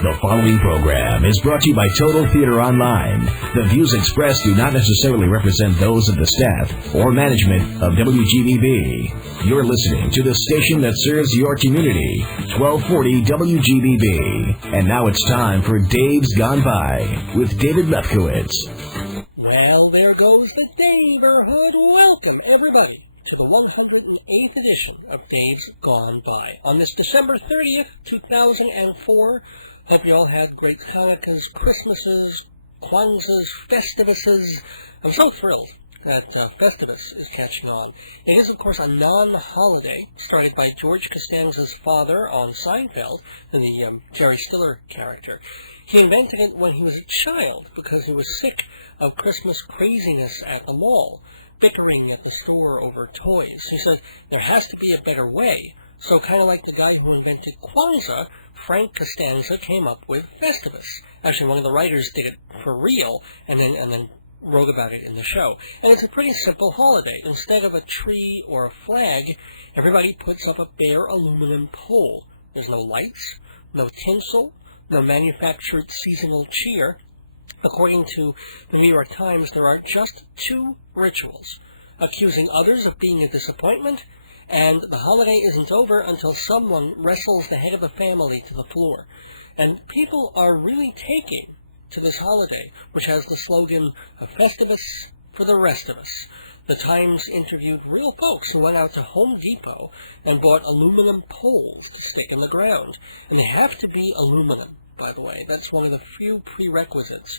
The following program is brought to you by Total Theater Online. The views expressed do not necessarily represent those of the staff or management of WGBB. You're listening to the station that serves your community, 1240 WGBB. And now it's time for Dave's Gone By with David Lefkowitz. Well, there goes the neighborhood. Welcome, everybody, to the 108th edition of Dave's Gone By. On this December 30th, 2004, hope you all had great Hanukkahs, Christmases, Kwanzas, Festivuses. I'm so thrilled that Festivus is catching on. It is, of course, a non-holiday started by George Costanza's father on Seinfeld, the Jerry Stiller character. He invented it when he was a child because he was sick of Christmas craziness at the mall, bickering at the store over toys. He said, there has to be a better way. So kind of like the guy who invented Kwanzaa, Frank Costanza came up with Festivus. Actually, one of the writers did it for real and then wrote about it in the show. And it's a pretty simple holiday. Instead of a tree or a flag, everybody puts up a bare aluminum pole. There's no lights, no tinsel, no manufactured seasonal cheer. According to the New York Times, there are just two rituals: accusing others of being a disappointment, and the holiday isn't over until someone wrestles the head of the family to the floor. And people are really taking to this holiday, which has the slogan, "A Festivus for the rest of us." The Times interviewed real folks who went out to Home Depot and bought aluminum poles to stick in the ground. And they have to be aluminum, by the way. That's one of the few prerequisites.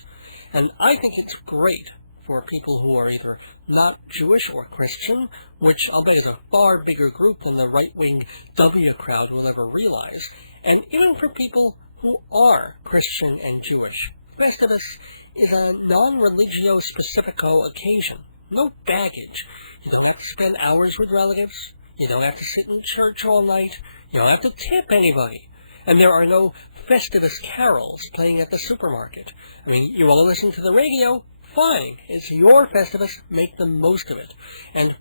And I think it's great for people who are either not Jewish or Christian, which I'll bet is a far bigger group than the right-wing W crowd will ever realize, and even for people who are Christian and Jewish. Festivus is a non-religio-specifico occasion. No baggage. You don't have to spend hours with relatives. You don't have to sit in church all night. You don't have to tip anybody. And there are no Festivus carols playing at the supermarket. I mean, you want to listen to the radio? Fine. It's your Festivus. Make the most of it. And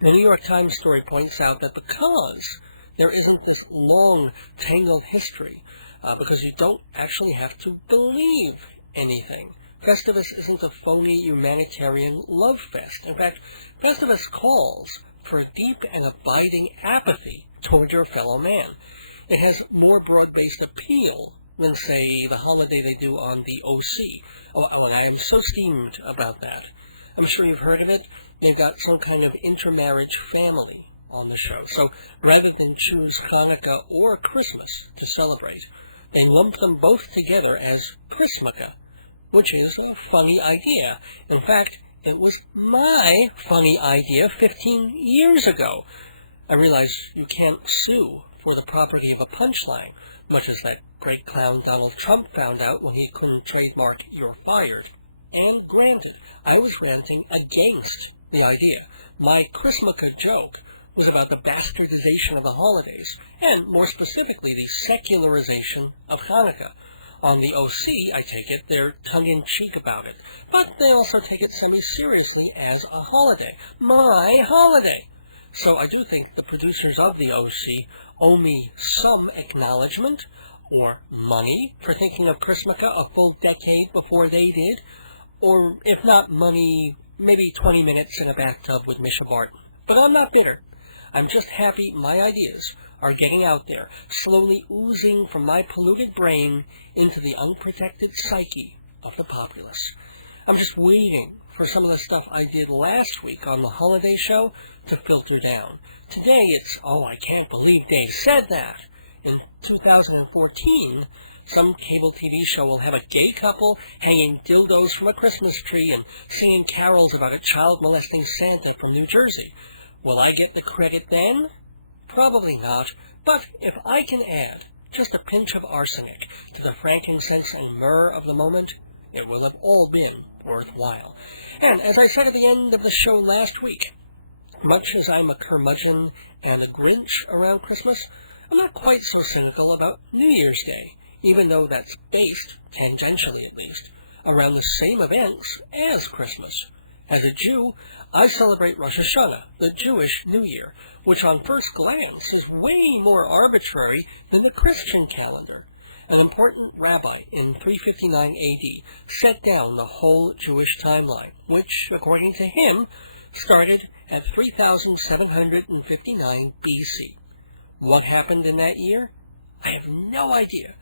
the New York Times story points out that because there isn't this long, tangled history, because you don't actually have to believe anything, Festivus isn't a phony humanitarian love fest. In fact, Festivus calls for a deep and abiding apathy toward your fellow man. It has more broad-based appeal than, say, the holiday they do on the OC. Oh, and I am so steamed about that. I'm sure you've heard of it. They've got some kind of intermarriage family on the show. So rather than choose Hanukkah or Christmas to celebrate, they lump them both together as Chrismukkah, which is a funny idea. In fact, it was my funny idea 15 years ago. I realize you can't sue for the property of a punchline, much as that great clown Donald Trump found out when he couldn't trademark "you're fired." And granted, I was ranting against the idea. My Chrismukkah joke was about the bastardization of the holidays, and more specifically, the secularization of Hanukkah. On the OC, I take it, they're tongue-in-cheek about it, but they also take it semi-seriously as a holiday. My holiday! So I do think the producers of the OC owe me some acknowledgement or money for thinking of Chrismukkah a full decade before they did, or if not money, maybe 20 minutes in a bathtub with Misha Barton. But I'm not bitter. I'm just happy my ideas are getting out there, slowly oozing from my polluted brain into the unprotected psyche of the populace. I'm just waiting for some of the stuff I did last week on the holiday show to filter down. Today it's, oh, I can't believe Dave said that. In 2014, some cable TV show will have a gay couple hanging dildos from a Christmas tree and singing carols about a child-molesting Santa from New Jersey. Will I get the credit then? Probably not, but if I can add just a pinch of arsenic to the frankincense and myrrh of the moment, it will have all been worthwhile. And as I said at the end of the show last week, much as I'm a curmudgeon and a Grinch around Christmas, I'm not quite so cynical about New Year's Day, even though that's based, tangentially at least, around the same events as Christmas. As a Jew, I celebrate Rosh Hashanah, the Jewish New Year, which on first glance is way more arbitrary than the Christian calendar. an important rabbi in 359 AD set down the whole Jewish timeline, which, according to him, started at 3759 BC. What happened in that year? I have no idea.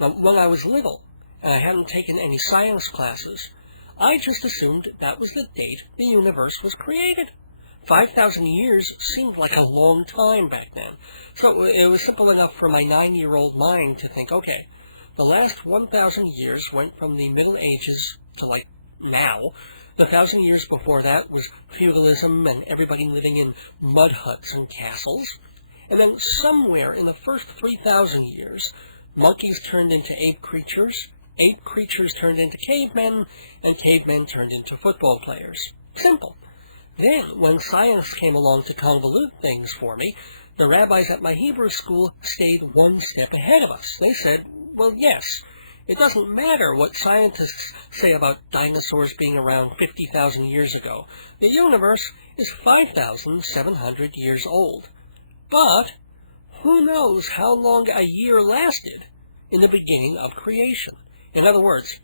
Now, when I was little, and I hadn't taken any science classes, I just assumed that was the date the universe was created. 5,000 years seemed like a long time back then. So it was simple enough for my 9-year-old mind to think, okay, the last 1,000 years went from the Middle Ages to, like, now. The 1,000 years before that was feudalism and everybody living in mud huts and castles. And then somewhere in the first 3,000 years, monkeys turned into ape creatures turned into cavemen, and cavemen turned into football players. Simple. Then, when science came along to convolute things for me, the rabbis at my Hebrew school stayed one step ahead of us. They said, well, yes, it doesn't matter what scientists say about dinosaurs being around 50,000 years ago. The universe is 5,700 years old. But who knows how long a year lasted in the beginning of creation? In other words,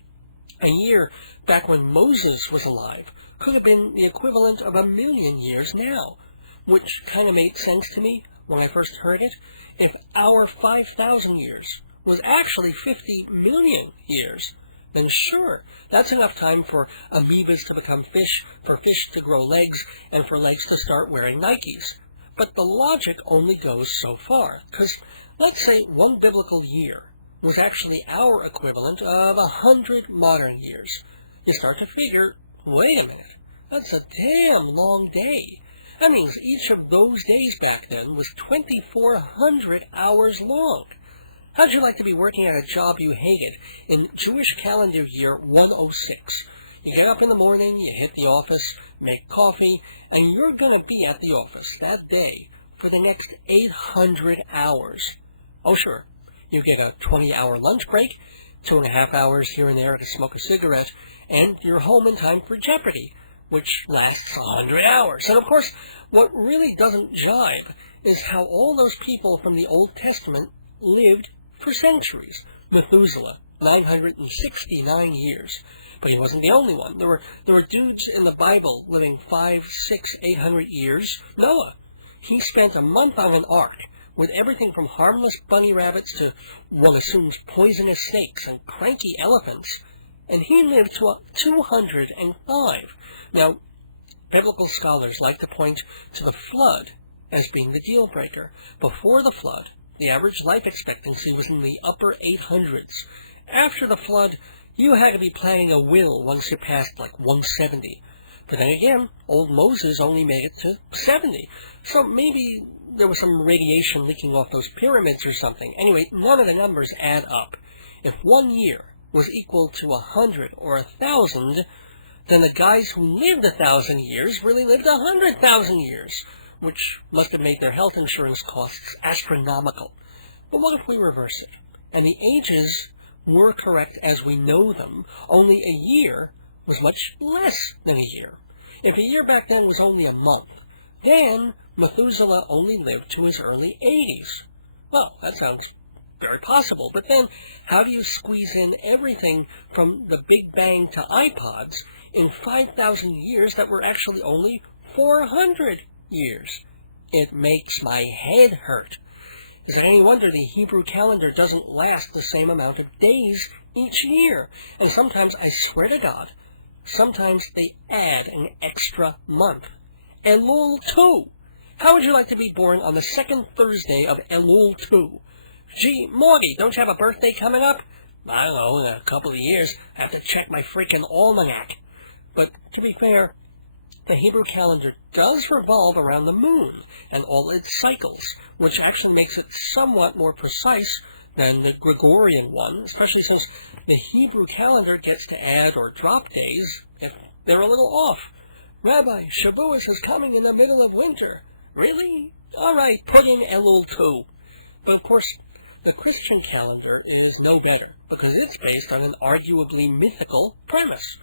a year back when Moses was alive could have been the equivalent of 1,000,000 years now, which kind of made sense to me when I first heard it. If our 5,000 years was actually 50 million years, then sure, that's enough time for amoebas to become fish, for fish to grow legs, and for legs to start wearing Nikes. But the logic only goes so far, because let's say one biblical year was actually our equivalent of 100 modern years. You start to figure, wait a minute, that's a damn long day. That means each of those days back then was 2,400 hours long. How'd you like to be working at a job you hated in Jewish calendar year 106? You get up in the morning, you hit the office, make coffee, and you're going to be at the office that day for the next 800 hours. Oh, sure. You get a 20-hour lunch break, 2.5 hours here and there to smoke a cigarette, and you're home in time for Jeopardy, which lasts 100 hours. And of course, what really doesn't jibe is how all those people from the Old Testament lived for centuries. Methuselah, 969 years. But he wasn't the only one. There were dudes in the Bible living 500, 600, 800 years. Noah, he spent a month on an ark, with everything from harmless bunny rabbits to, one assumes, poisonous snakes and cranky elephants, and he lived to 205. Now, biblical scholars like to point to the flood as being the deal breaker. Before the flood, the average life expectancy was in the upper 800s. After the flood, you had to be planning a will once you passed like 170. But then again, old Moses only made it to 70. So maybe there was some radiation leaking off those pyramids or something. Anyway, none of the numbers add up. If 1 year was equal to 100 or 1,000, then the guys who lived 1,000 years really lived 100,000 years, which must have made their health insurance costs astronomical. But what if we reverse it, and the ages were correct as we know them, only a year was much less than a year? If a year back then was only a month, then Methuselah only lived to his early 80s. Well, that sounds very possible, but then how do you squeeze in everything from the Big Bang to iPods in 5,000 years that were actually only 400 years? It makes my head hurt. Is it any wonder the Hebrew calendar doesn't last the same amount of days each year? And sometimes, I swear to God, sometimes they add an extra month. Elul 2. How would you like to be born on the second Thursday of Elul 2? Gee, Morty, don't you have a birthday coming up? I don't know, in a couple of years. I have to check my freaking almanac. But to be fair, the Hebrew calendar does revolve around the moon and all its cycles, which actually makes it somewhat more precise than the Gregorian one, especially since the Hebrew calendar gets to add or drop days if they're a little off. Rabbi, Shavuos is coming in the middle of winter. Really? All right, put in Elul 2. But of course, the Christian calendar is no better, because it's based on an arguably mythical premise.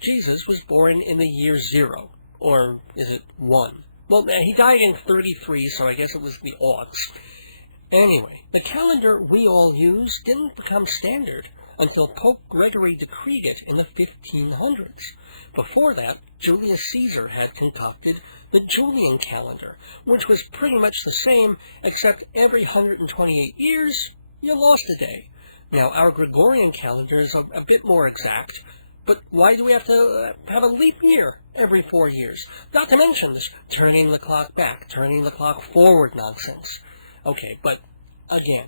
Jesus was born in the year 0, or is it 1? Well, he died in 33, so I guess it was the aughts. Anyway, the calendar we all use didn't become standard until Pope Gregory decreed it in the 1500s. Before that, Julius Caesar had concocted the Julian calendar, which was pretty much the same, except every 128 years, you lost a day. Now, our Gregorian calendar is a bit more exact, but why do we have to have a leap year every 4 years? Not to mention this turning the clock back, turning the clock forward nonsense. Okay, but again,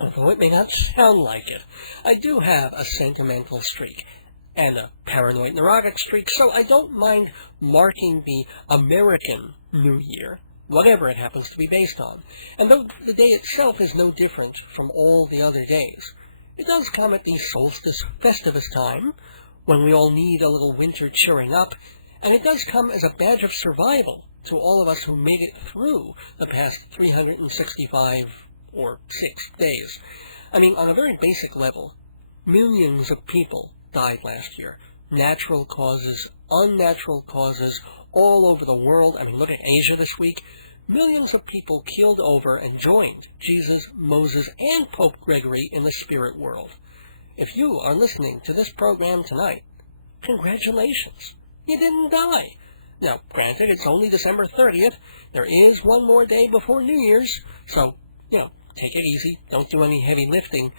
although it may not sound like it, I do have a sentimental streak and a paranoid neurotic streak, so I don't mind marking the American New Year, whatever it happens to be based on. And though the day itself is no different from all the other days, it does come at the solstice festivus time, when we all need a little winter cheering up, and it does come as a badge of survival to all of us who made it through the past 365 or 6 days. I mean, on a very basic level, millions of people died last year. Natural causes, unnatural causes, all over the world. I mean, look at Asia this week. Millions of people keeled over and joined Jesus, Moses, and Pope Gregory in the spirit world. If you are listening to this program tonight, congratulations. You didn't die. Now, granted, it's only December 30th. There is one more day before New Year's, so, take it easy. Don't do any heavy lifting.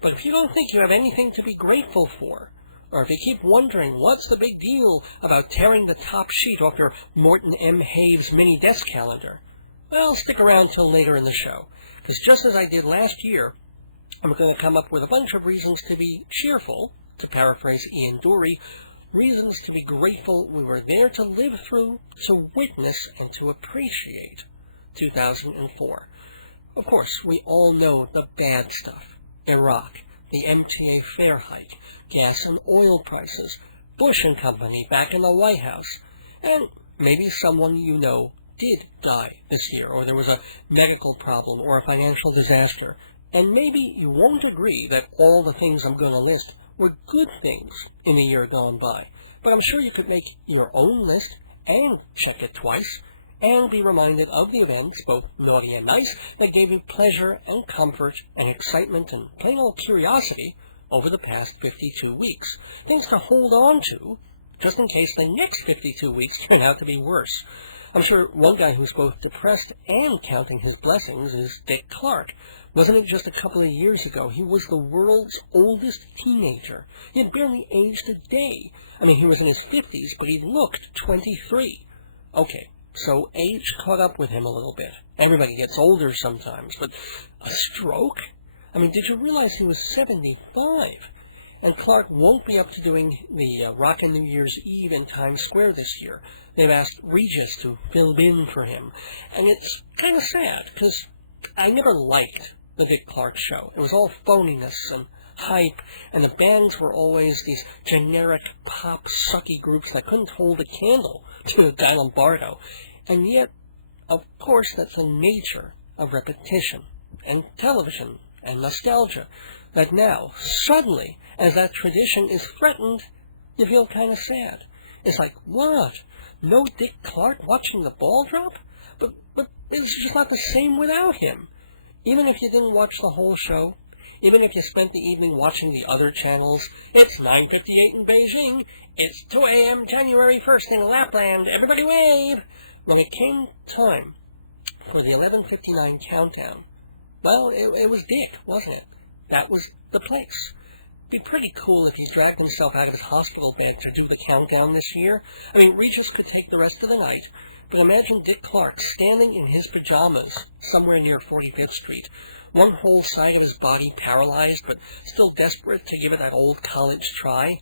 But if you don't think you have anything to be grateful for, or if you keep wondering what's the big deal about tearing the top sheet off your Morton M. Haves mini desk calendar, well, stick around till later in the show, because just as I did last year, I'm going to come up with a bunch of reasons to be cheerful, to paraphrase Ian Dury, reasons to be grateful we were there to live through, to witness, and to appreciate 2004. Of course, we all know the bad stuff. Iraq, the MTA fare hike, gas and oil prices, Bush and company back in the White House, and maybe someone you know did die this year, or there was a medical problem or a financial disaster. And maybe you won't agree that all the things I'm going to list were good things in the year gone by, but I'm sure you could make your own list and check it twice, and be reminded of the events, both naughty and nice, that gave you pleasure and comfort and excitement and plain old curiosity over the past 52 weeks. Things to hold on to, just in case the next 52 weeks turn out to be worse. I'm sure one guy who's both depressed and counting his blessings is Dick Clark. Wasn't it just a couple of years ago he was the world's oldest teenager? He had barely aged a day. I mean, he was in his 50s, but he looked 23. Okay, so age caught up with him a little bit. Everybody gets older sometimes, but a stroke? I mean, did you realize he was 75? And Clark won't be up to doing the Rockin' New Year's Eve in Times Square this year. They've asked Regis to fill in for him. And it's kind of sad, because I never liked the Dick Clark show. It was all phoniness and hype, and the bands were always these generic pop sucky groups that couldn't hold a candle to Guy Lombardo. And yet, of course, that's the nature of repetition and television and nostalgia, that now, suddenly, as that tradition is threatened, you feel kind of sad. It's like, what? No Dick Clark watching the ball drop? But it's just not the same without him. Even if you didn't watch the whole show, even if you spent the evening watching the other channels, it's 9:58 in Beijing, it's 2 a.m. January 1st in Lapland, everybody wave! When it came time for the 11:59 countdown, well, it was Dick, wasn't it? That was the place. Be pretty cool if he's dragged himself out of his hospital bed to do the countdown this year. I mean, Regis could take the rest of the night, but imagine Dick Clark standing in his pajamas somewhere near 45th Street, one whole side of his body paralyzed, but still desperate to give it that old college try.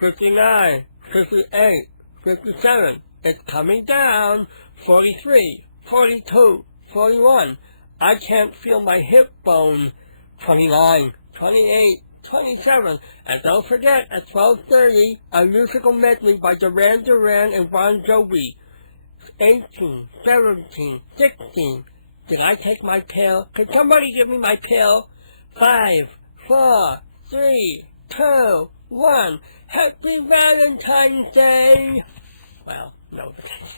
59, 58, 57, it's coming down, 43, 42, 41, I can't feel my hip bone, 29, 28, 27, and don't forget, at 12:30, a musical medley by Duran Duran and Bon Jovi. 18, 17, 16, did I take my pill? Could somebody give me my pill? 5, 4, 3, 2, 1, Happy Valentine's Day! Well, no,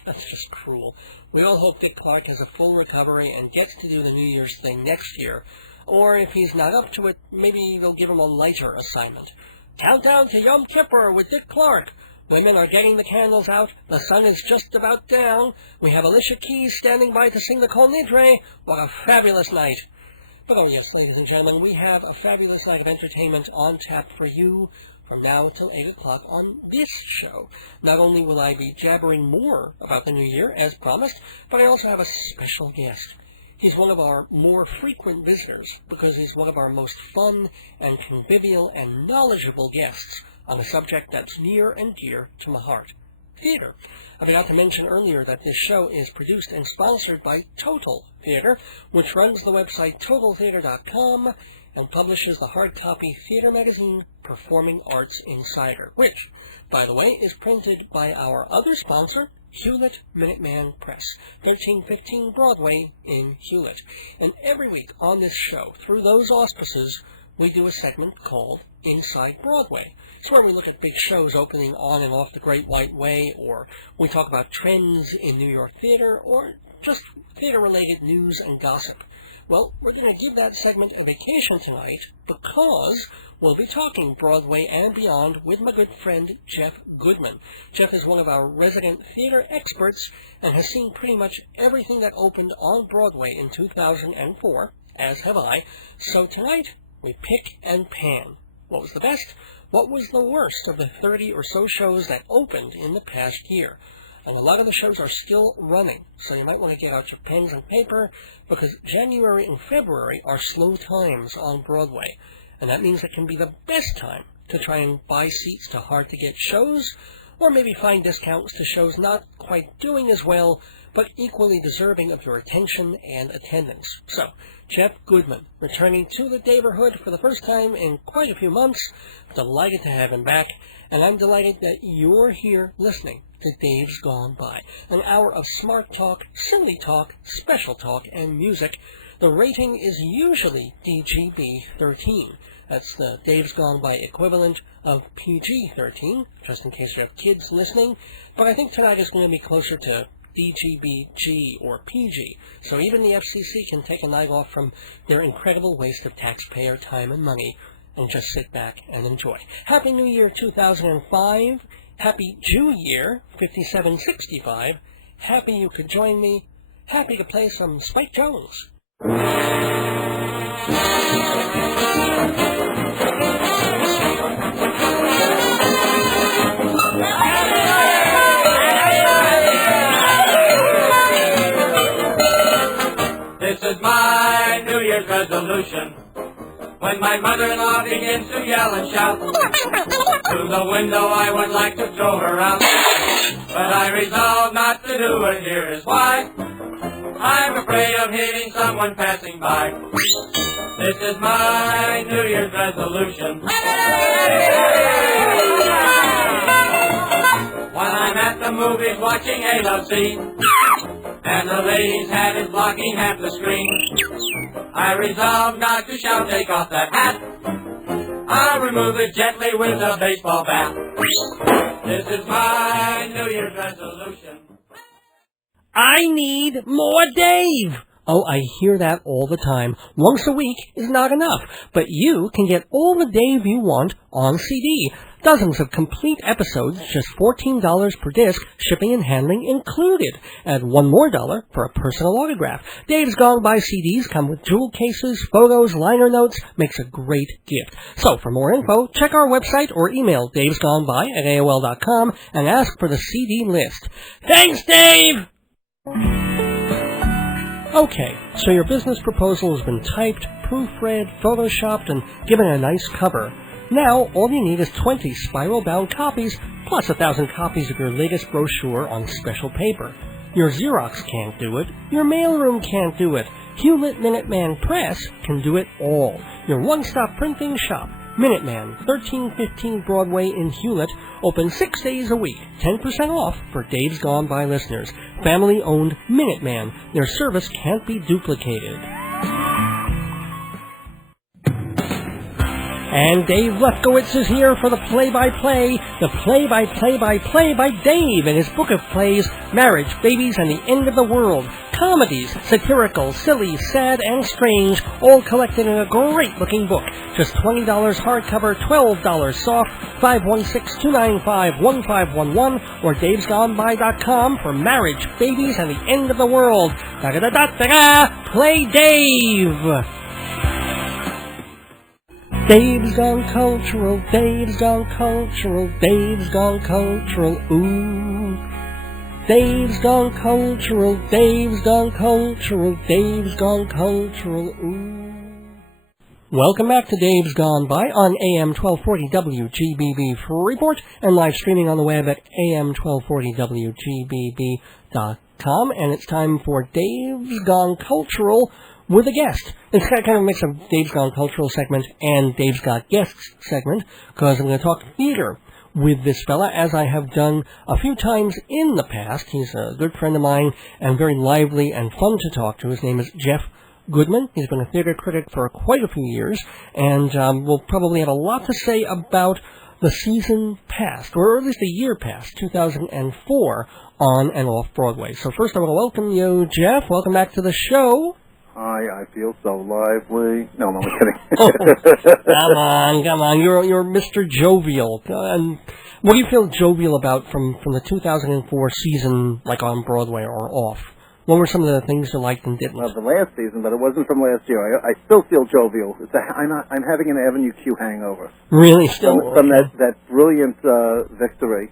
that's just cruel. We all hope Dick Clark has a full recovery and gets to do the New Year's thing next year. Or if he's not up to it, maybe they'll give him a lighter assignment. Countdown to Yom Kippur with Dick Clark. Women are getting the candles out. The sun is just about down. We have Alicia Keys standing by to sing the Kol Nidre. What a fabulous night. But oh yes, ladies and gentlemen, we have a fabulous night of entertainment on tap for you from now until 8 o'clock on this show. Not only will I be jabbering more about the new year, as promised, but I also have a special guest. He's one of our more frequent visitors because he's one of our most fun and convivial and knowledgeable guests on a subject that's near and dear to my heart, theater. I forgot to mention earlier that this show is produced and sponsored by Total Theater, which runs the website totaltheater.com and publishes the hard copy theater magazine Performing Arts Insider, which, by the way, is printed by our other sponsor, Hewlett Minuteman Press, 1315 Broadway in Hewlett. And every week on this show, through those auspices, we do a segment called Inside Broadway. It's where we look at big shows opening on and off the Great White Way, or we talk about trends in New York theater, or just theater-related news and gossip. Well, we're going to give that segment a vacation tonight because we'll be talking Broadway and beyond with my good friend Jeff Goodman. Jeff is one of our resident theater experts and has seen pretty much everything that opened on Broadway in 2004, as have I. So tonight, we pick and pan. What was the best? What was the worst of the 30 or so shows that opened in the past year? And a lot of the shows are still running, so you might want to get out your pens and paper, because January and February are slow times on Broadway, and that means it can be the best time to try and buy seats to hard-to-get shows, or maybe find discounts to shows not quite doing as well, but equally deserving of your attention and attendance. So, Jeff Goodman, returning to the neighborhood for the first time in quite a few months. Delighted to have him back, and I'm delighted that you're here listening to Dave's Gone By, an hour of smart talk, silly talk, special talk, and music. The rating is usually WGBB-13. That's the Dave's Gone By equivalent of PG-13, just in case you have kids listening. But I think tonight is going to be closer to DGBG or PG, so even the FCC can take a night off from their incredible waste of taxpayer time and money and just sit back and enjoy. Happy New Year 2005. Happy Jew Year 5765. Happy you could join me. Happy to play some Spike Jones. This is my New Year's resolution. When my mother-in-law begins to yell and shout, through the window I would like to throw her out. But I resolve not to do it, here is why. I'm afraid of hitting someone passing by. This is my New Year's resolution. When I'm at the movies watching a love scene, and the lady's hat is blocking half the screen, I resolve not to shout, take off that hat. I'll remove it gently with a baseball bat. This is my New Year's resolution. I need more Dave! Oh, I hear that all the time. Once a week is not enough, but you can get all the Dave you want on CD. Dozens of complete episodes, just $14 per disc, shipping and handling included. Add $1 more for a personal autograph. Dave's Gone By CDs come with jewel cases, photos, liner notes, makes a great gift. So, for more info, check our website or email davesgoneby@aol.com and ask for the CD list. Thanks, Dave! Okay, so your business proposal has been typed, proofread, photoshopped, and given a nice cover. Now, all you need is 20 spiral-bound copies, plus 1,000 copies of your latest brochure on special paper. Your Xerox can't do it. Your mailroom can't do it. Hewlett Minuteman Press can do it all. Your one-stop printing shop. Minuteman, 1315 Broadway in Hewlett, open 6 days a week, 10% off for Dave's Gone By listeners. Family-owned Minuteman. Their service can't be duplicated. And Dave Lefkowitz is here for the play-by-play by Dave in his book of plays, Marriage, Babies, and the End of the World. Comedies, satirical, silly, sad, and strange, all collected in a great-looking book. Just $20 hardcover, $12 soft, 516-295-1511, or davesgoneby.com for Marriage, Babies, and the End of the World. Da-da-da-da-da! Play Dave! Dave's gone cultural, Dave's gone cultural, Dave's gone cultural, ooh. Dave's gone cultural, Dave's gone cultural, Dave's gone cultural, ooh. Welcome back to Dave's Gone By on AM 1240 WGBB Freeport and live streaming on the web at AM1240WGBB.com. And it's time for Dave's Gone Cultural with a guest. It's kind of a mix of Dave's Gone Cultural segment and Dave's Got Guests segment, because I'm going to talk theater with this fella, as I have done a few times in the past. He's a good friend of mine and very lively and fun to talk to. His name is Jeff Goodman. He's been a theater critic for quite a few years, and we'll probably have a lot to say about the season past, or at least the year past, 2004, on and off Broadway. So first I want to welcome you, Jeff. Welcome back to the show. Hi, I feel so lively. No, I'm kidding. Come on. You're Mr. Jovial. And what do you feel jovial about from the 2004 season, like on Broadway or off? What were some of the things you liked and didn't? Well, the last season, but it wasn't from last year. I still feel jovial. I'm having an Avenue Q hangover. Really? Still? From that brilliant victory.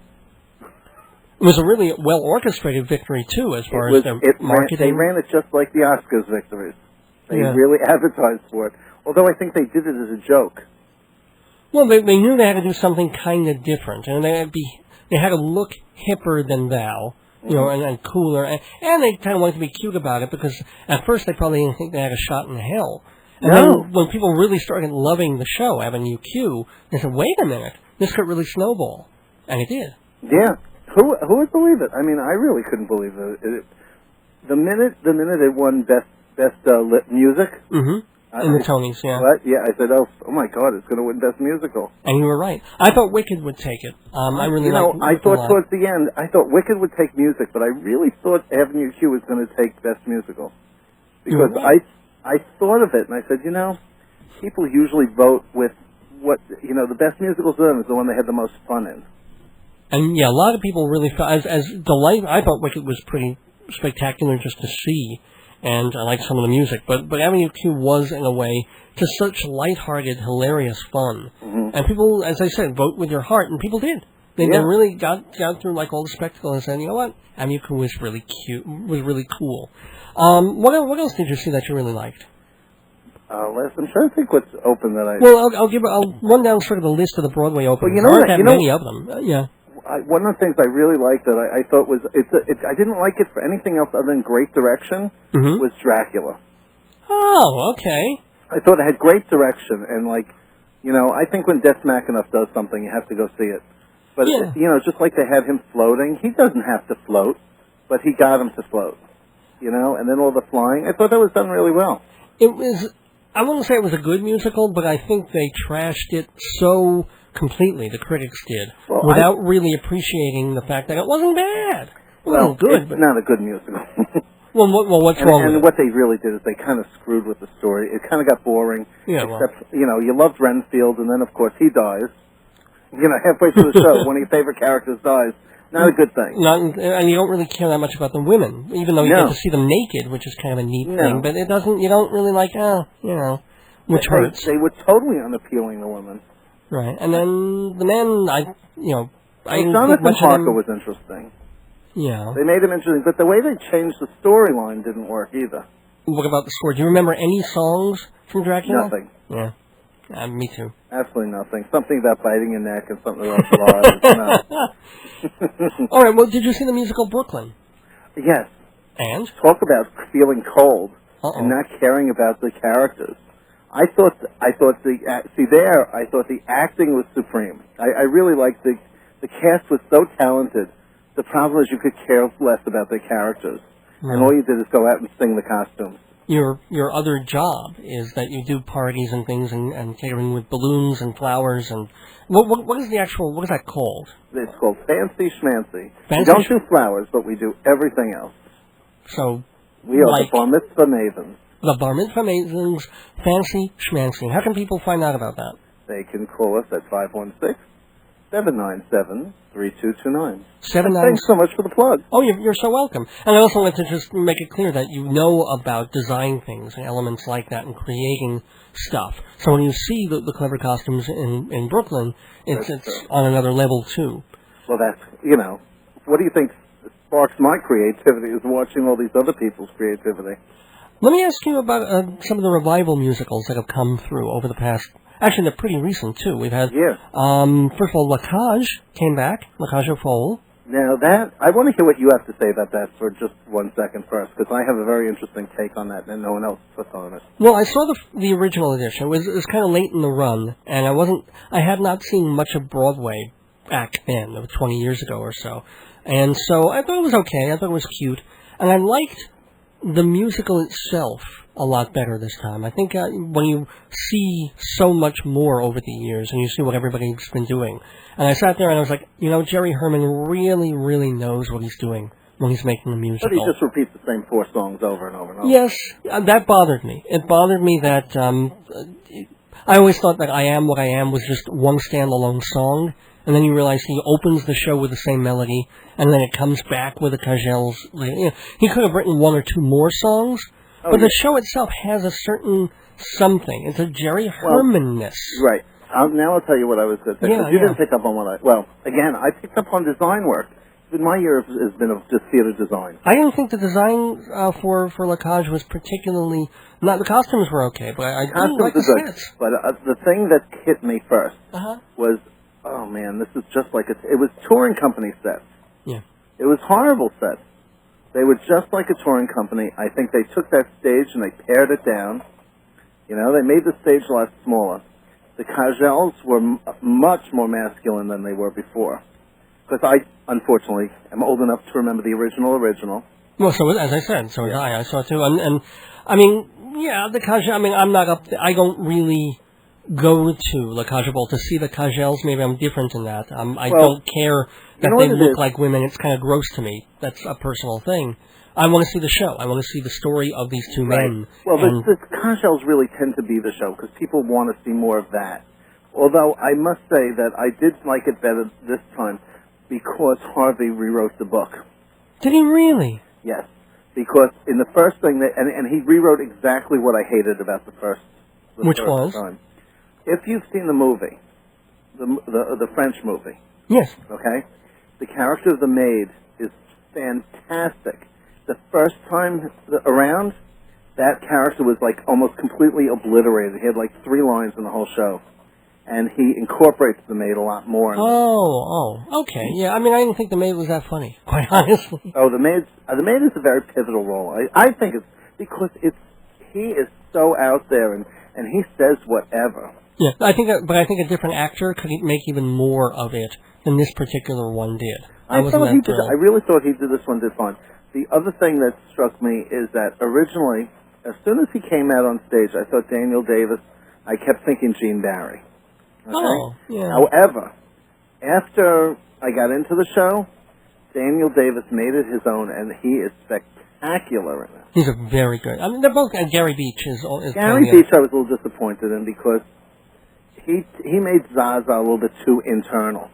It was a really well-orchestrated victory, too, as far as their marketing. They ran it just like the Oscars victories. They really advertised for it. Although I think they did it as a joke. Well, they knew they had to do something kind of different, and they had to look hipper than thou, you know, and cooler, and they kind of wanted to be cute about it, because at first they probably didn't think they had a shot in hell. And then when people really started loving the show, Avenue Q, they said, wait a minute, this could really snowball. And it did. Yeah. Who would believe it? I mean, I really couldn't believe it. The minute it won best lit music. Mm-hmm. In the Tonys, yeah. What? Yeah, I said, oh my God, it's going to win best musical. And you were right. I thought Wicked would take it. I really liked I thought towards the end, I thought Wicked would take music, but I really thought Avenue Q was going to take best musical. Because I thought of it, and I said, people usually vote with what, the best musical to them is the one they had the most fun in. And yeah, a lot of people really felt, as delight. I thought Wicked was pretty spectacular just to see, and I liked some of the music. But Avenue Q was, in a way, just such lighthearted, hilarious fun. Mm-hmm. And people, as I said, vote with your heart, and people did. They really got through like all the spectacle and said, you know what, Avenue Q was really cute, was really cool. What else did you see that you really liked? I'm trying to think what's open that I. Well, I'll run down sort of the list of the Broadway openings. Well, there aren't that many of them. Yeah. One of the things I really liked that I thought was I didn't like it for anything else other than great direction was Dracula. Oh, okay. I thought it had great direction, and I think when Death Machina does something, you have to go see it. But just like they had him floating, he doesn't have to float, but he got him to float. And then all the flying, I thought that was done really well. It was. I wouldn't say it was a good musical, but I think they trashed it so completely, the critics did, without really appreciating the fact that it wasn't bad. It wasn't good. It's not a good musical. What's wrong with it? And what they really did is they kind of screwed with the story. It kind of got boring. Yeah, except, you loved Renfield, and then, of course, he dies. Halfway through the show, one of your favorite characters dies. Not a good thing. And you don't really care that much about the women, even though you get to see them naked, which is kind of a neat thing. But you don't really like, which hurts. They were totally unappealing, the women. Right, and then the men, Jonathan Harker was interesting. Yeah. They made him interesting, but the way they changed the storyline didn't work either. What about the score? Do you remember any songs from Dracula? Nothing. Yeah. Me too. Absolutely nothing. Something about biting your neck and something about flies. All right, well, did you see the musical Brooklyn? Yes. And? Talk about feeling cold and not caring about the characters. I thought the acting was supreme. I really liked the cast was so talented. The problem is you could care less about the characters. And all you did is go out and sing the costumes. your other job is that you do parties and things and catering with balloons and flowers and what is that called? It's called Fancy Schmancy. We Fancy don't do flowers, but we do everything else. So we are the Bar Mitzvah Mavens. The Bar Mitzvah Mavens, Fancy Schmancy. How can people find out about that? They can call us at 516-797-3229. Thanks so much for the plug. Oh, you're so welcome. And I also want to just make it clear that you know about designing things and elements like that and creating stuff. So when you see the clever costumes in Brooklyn, it's on another level, too. Well, what do you think sparks my creativity is watching all these other people's creativity. Let me ask you about some of the revival musicals that have come through over the past... Actually, they're pretty recent, too. We've had, first of all, Lacage came back, Lacage au Fol. Now, I want to hear what you have to say about that for just 1 second first, because I have a very interesting take on that, and no one else puts on it. Well, I saw the original edition. It was kind of late in the run, and I had not seen much of Broadway back then, 20 years ago or so. And so I thought it was okay. I thought it was cute. And I liked the musical itself a lot better this time. I think when you see so much more over the years and you see what everybody's been doing, and I sat there and I was like, Jerry Herman really, really knows what he's doing when he's making a musical. But he just repeats the same 4 songs over and over and over. Yes, that bothered me. It bothered me that I always thought that I Am What I Am was just one standalone song, and then you realize he opens the show with the same melody, and then it comes back with the Cagelles. He could have written 1 or 2 more songs, but the show itself has a certain something. It's a Jerry Herman-ness. Right. Now I'll tell you what I was going to say. You didn't pick up on what I picked up on design work. My year has been of just theater design. I didn't think the design for Lacage was particularly... Not the costumes were okay, but I didn't like the sets. But the thing that hit me first was, oh man, this is just like it was touring company sets. Yeah. It was horrible sets. They were just like a touring company. I think they took that stage and they pared it down. They made the stage a lot smaller. The Cagelles were much more masculine than they were before. Because I, unfortunately, am old enough to remember the original. Well, so as I said, so yeah. I saw it too. And I mean, the Cagelles, I'm not up... I don't really go to La Cage Ball to see the Cagelles. Maybe I'm different in that. I don't care that they look like women. It's kind of gross to me. That's a personal thing. I want to see the show. I want to see the story of these two men. Well, the Cagelles really tend to be the show because people want to see more of that. Although I must say that I did like it better this time because Harvey rewrote the book. Did he really? Yes. Because in the first thing, and he rewrote exactly what I hated about the first time. If you've seen the movie, the French movie. Yes. Okay? The character of the maid is fantastic. The first time around, that character was like almost completely obliterated. He had like 3 lines in the whole show. And he incorporates the maid a lot more. Okay. Yeah, I didn't think the maid was that funny, quite honestly. Oh, the maid is a very pivotal role. I think it's because he is so out there and he says whatever. Yeah, I think a different actor could make even more of it than this particular one did. I really thought he did this one did fine. The other thing that struck me is that originally, as soon as he came out on stage, I thought Daniel Davis. I kept thinking Gene Barry. Okay? Oh, yeah. However, after I got into the show, Daniel Davis made it his own, and he is spectacular in it. He's a very good. They're both. Gary Beach is Gary Beach. I was a little disappointed in because he made Zaza a little bit too internal.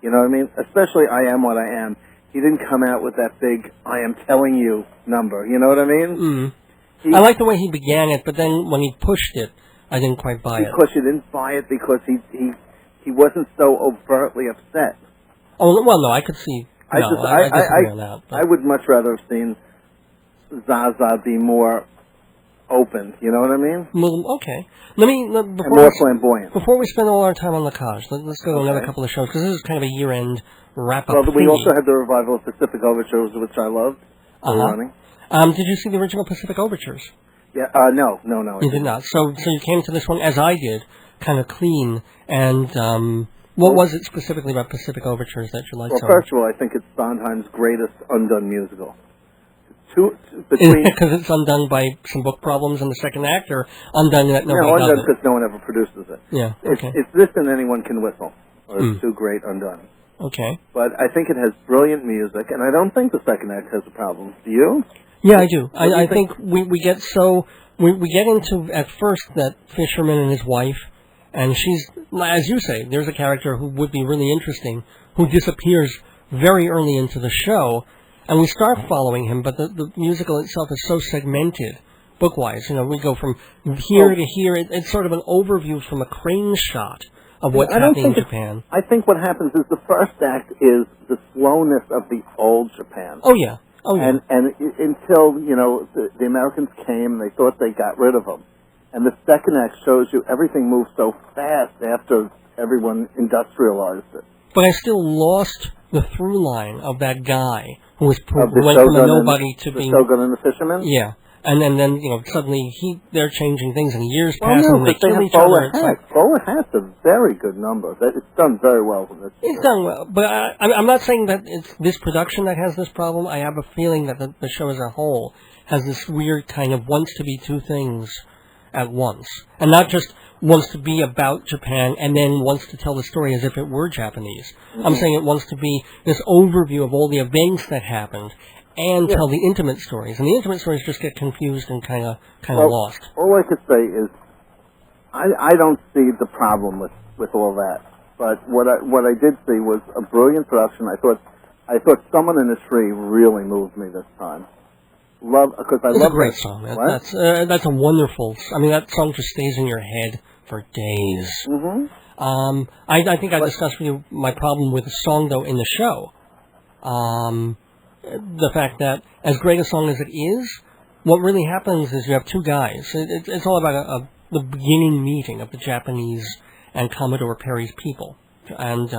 You know what I mean? Especially I Am What I Am. He didn't come out with that big I Am Telling You number. You know what I mean? I like the way he began it, but then when he pushed it, I didn't quite buy it. Because you didn't buy it because he wasn't so overtly upset. Oh, well, no, I could see. I disagree on that. I would much rather have seen Zaza be more open. You know what I mean? Well, okay. More flamboyant. Before we spend all our time on Lacage, let's go to another couple of shows, because this is kind of a year-end wrap-up. Well, we also had the revival of Pacific Overtures, which I loved. Did you see the original Pacific Overtures? Yeah, no. You did not. So you came to this one, as I did, kind of clean, and what was it specifically about Pacific Overtures that you liked so much? Well, first of all, I think it's Sondheim's greatest undone musical. Because it's undone by some book problems in the second act, or undone that nobody does undone it? because no one ever produces it. Yeah, okay. It's this and Anyone Can Whistle, or It's Too Great Undone. Okay. But I think it has brilliant music, and I don't think the second act has a problem. Do you? Yeah, I do. I think we get so... We get into, at first, that fisherman and his wife, and she's, as you say, there's a character who would be really interesting, who disappears very early into the show, and we start following him, but the musical itself is so segmented, book-wise. We go from here to here. It's sort of an overview from a crane shot of what's happening in Japan. I think what happens is the first act is the slowness of the old Japan. Oh, yeah. And until, the Americans came, they thought they got rid of them. And the second act shows you everything moves so fast after everyone industrialized it. But I still lost the through line of that guy who went from a nobody to being... The Shogun and the Fisherman? Yeah. And then suddenly they're changing things, and years pass, and they kill each other. Bowler Hat's a very good number. It's done very well. It's done well, but I'm not saying that it's this production that has this problem. I have a feeling that the show as a whole has this weird kind of wants to be two things at once, and not just wants to be about Japan and then wants to tell the story as if it were Japanese. Mm-hmm. I'm saying it wants to be this overview of all the events that happened, and tell the intimate stories. And the intimate stories just get confused and kind of lost. All I could say is I don't see the problem with all that. But what I did see was a brilliant production. I thought Someone in a Tree really moved me this time. It's a great song. That's a wonderful... I mean, that song just stays in your head for days. Mm-hmm. I think I discussed with you my problem with the song, though, in the show. The fact that, as great a song as it is, what really happens is you have two guys. It's all about the beginning meeting of the Japanese and Commodore Perry's people. And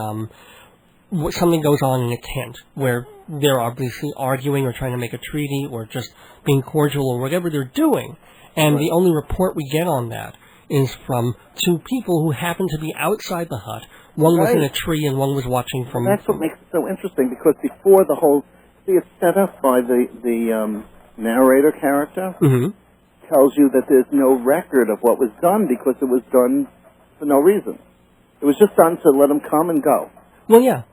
something goes on in a tent where they're obviously arguing or trying to make a treaty or just being cordial or whatever they're doing. And the only report we get on that is from two people who happen to be outside the hut. One was in a tree and one was watching from... That's what makes it so interesting, because before the whole... it's set up by the narrator character, tells you that there's no record of what was done because it was done for no reason. It was just done to let them come and go. Well, yeah.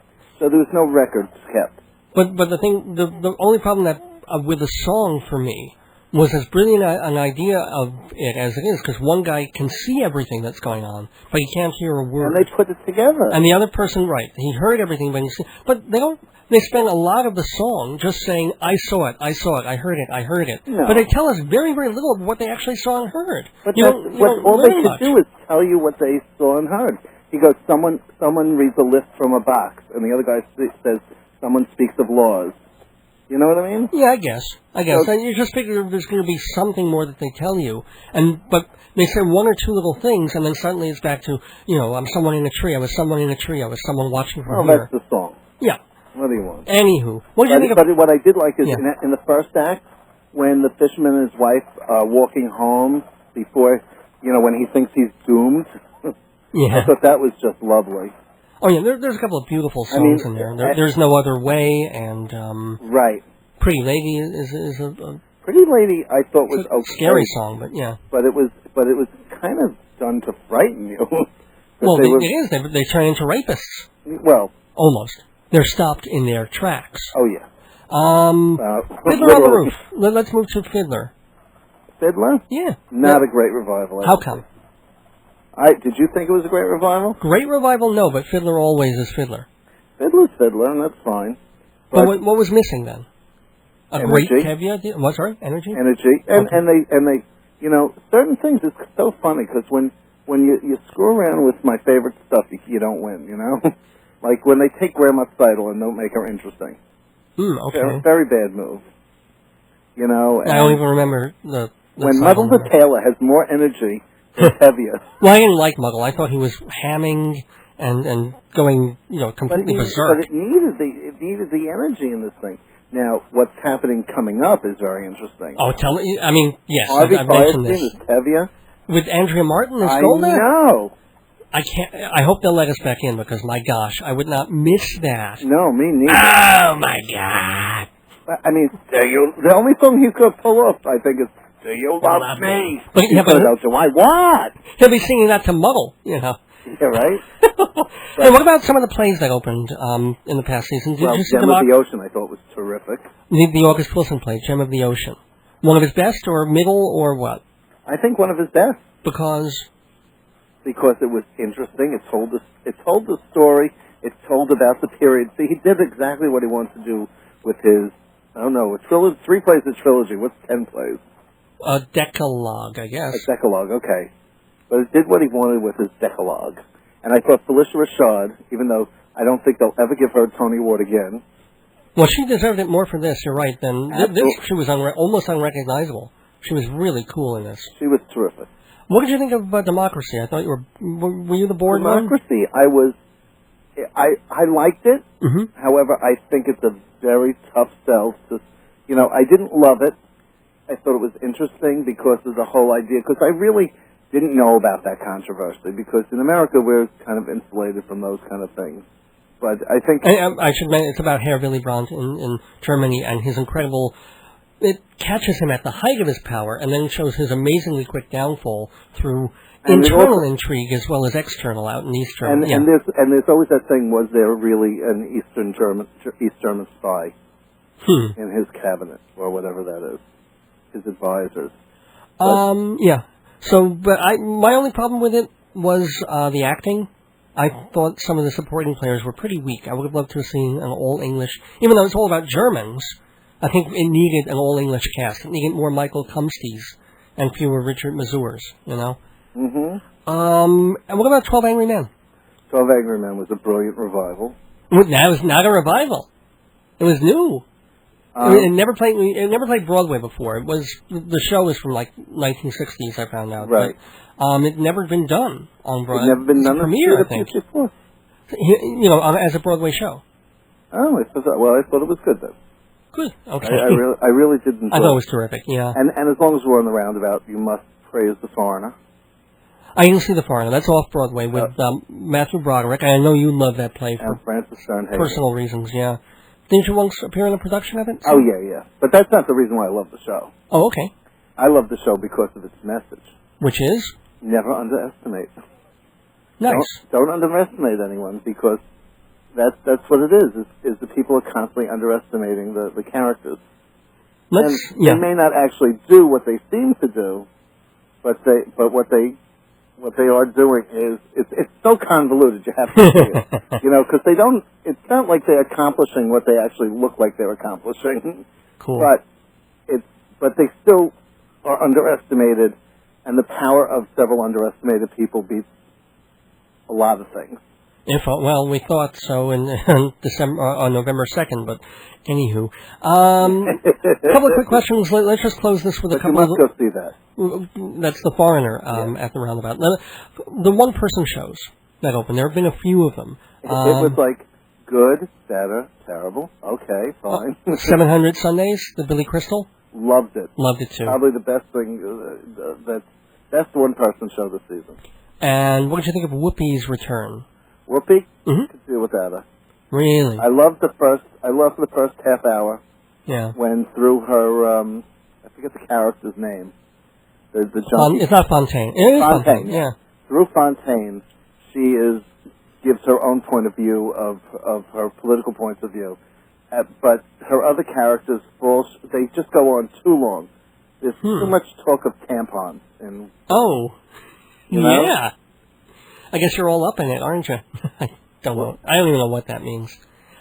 So there was no records kept. But the thing, the only problem that with the song for me was as brilliant an idea of it as it is, because one guy can see everything that's going on, but he can't hear a word. And they put it together. And the other person, he heard everything, but they don't. They spend a lot of the song just saying, I saw it, I heard it. No. But they tell us very, very little of what they actually saw and heard. But all they could do is tell you what they saw and heard. He goes, someone reads a list from a box, and the other guy says, someone speaks of laws. You know what I mean? Yeah, I guess. So, and you just figure there's going to be something more that they tell you, but they say one or two little things, and then suddenly it's back to, I'm someone in a tree, I was someone in a tree, I was someone watching from here. That's the song. Yeah. What do you want? Anywho, what do you think But what I did like is in the first act, when the fisherman and his wife are walking home before, when he thinks he's doomed, I thought that was just lovely. Oh, yeah, there's a couple of beautiful songs in there. There's No Other Way, and... Pretty Lady is a... Pretty Lady, I thought was okay. Scary song, but yeah. But it was kind of done to frighten you. Well, it is. They turn into rapists. Well... Almost. They're stopped in their tracks. Oh, yeah. Fiddler on the Roof. Let's move to Fiddler. Fiddler? Yeah. Not a great revival. How come? Did you think it was a great revival? Great revival, no, but Fiddler always is Fiddler. Fiddler's Fiddler, and that's fine. But what was missing then? Energy. Great caveat? What, sorry? Energy? Energy. And they certain things, it's so funny, because when you screw around with my favorite stuff, you don't win, Like when they take Grandma's title and don't make her interesting. Okay. Very bad move. I don't even remember the when Muggle the Tailor has more energy, it's heavier. Well, I didn't like Muggle. I thought he was hamming and going, completely berserk. But it needed the energy in this thing. Now, what's happening coming up is very interesting. Oh, tell me. I mean, yes, I've mentioned this. Is heavier. With Andrea Martin as Golda? I know. I can't. I hope they'll let us back in, because my gosh, I would not miss that. No, me neither. Oh my God! I mean, the only song he could pull off, I think, is "Do You Love Me?" But, yeah, but why? What? He'll be singing that to Muggle, you know. Yeah, right. Hey, what about some of the plays that opened in the past season? Did you see Gem of the Ocean, I thought was terrific. The August Wilson play, Gem of the Ocean. One of his best, or middle, or what? I think one of his best. Because it was interesting. It told the story. It told about the period. See, he did exactly what he wanted to do with his, I don't know, a trilogy, 3 plays a trilogy. What's 10 plays? A decalogue, I guess. A decalogue, okay. But it did what he wanted with his decalogue. And I thought Felicia Rashad, even though I don't think they'll ever give her a Tony Award again. Well, she deserved it more for this, you're right, than this. She was almost unrecognizable. She was really cool in this. She was terrific. What did you think of Democracy? I thought you were you the board one? Democracy, I liked it. Mm-hmm. However, I think it's a very tough sell. I didn't love it. I thought it was interesting because of the whole idea, because I really didn't know about that controversy, because in America we're kind of insulated from those kind of things. But I think... I should mention, it's about Herr Willy Brandt in Germany and his incredible... It catches him at the height of his power and then shows his amazingly quick downfall through internal intrigue as well as external out in East Germany. And there's always that thing, was there really an East German spy in his cabinet, or whatever that is, his advisors? Yeah. So, but my only problem with it was the acting. I thought some of the supporting players were pretty weak. I would have loved to have seen an all-English, even though it's all about Germans. I think it needed an all-English cast. It needed more Michael Kumsties and fewer Richard Mazurs, you know? Mm-hmm. And what about 12 Angry Men? 12 Angry Men was a brilliant revival. That was not a revival. It was new. It never played Broadway before. The show was from like 1960s, I found out. Right. But it never been done on Broadway. It never been done premiere, I think. Before. You know, as a Broadway show. Oh, I thought it was good then. Good. Okay. I really did enjoy it. I thought it was terrific. Yeah. And as long as we're on the roundabout, you must praise The Foreigner. I didn't see The Foreigner. That's off Broadway with Matthew Broderick. I know you love that play for Francis Sternhagen. Personal reasons. Yeah. Didn't you once appear in a production of it? Oh yeah. But that's not the reason why I love the show. Oh, okay. I love the show because of its message. Which is? Never underestimate. Nice. Don't underestimate anyone, because that's what it is the people are constantly underestimating the characters. They may not actually do what they seem to do, but what they are doing is it's so convoluted, you have to see it. Because it's not like they're accomplishing what they actually look like they're accomplishing. Cool. But they still are underestimated, and the power of several underestimated people beats a lot of things. Well, we thought so in on November 2nd, but anywho. A couple of quick questions. Let's just close this with a couple of... You must go see that. That's The Foreigner at the roundabout. Now, the one-person shows that open, there have been a few of them. It was like good, better, terrible, okay, fine. 700 Sundays, the Billy Crystal? Loved it. Loved it, too. Probably the best thing, best one-person show this season. And what did you think of Whoopi's return? Whoopi? Mm-hmm. Could do without her. Really? I loved the first half hour. Yeah. When through her, I forget the character's name. The junkie. It's not Fontaine. It is Fontaine. Yeah. Through Fontaine, she gives her own point of view of her political points of view. But her other characters they just go on too long. There's too much talk of tampons and. Oh. You know? Yeah. I guess you're all up in it, aren't you? I don't know. I don't even know what that means.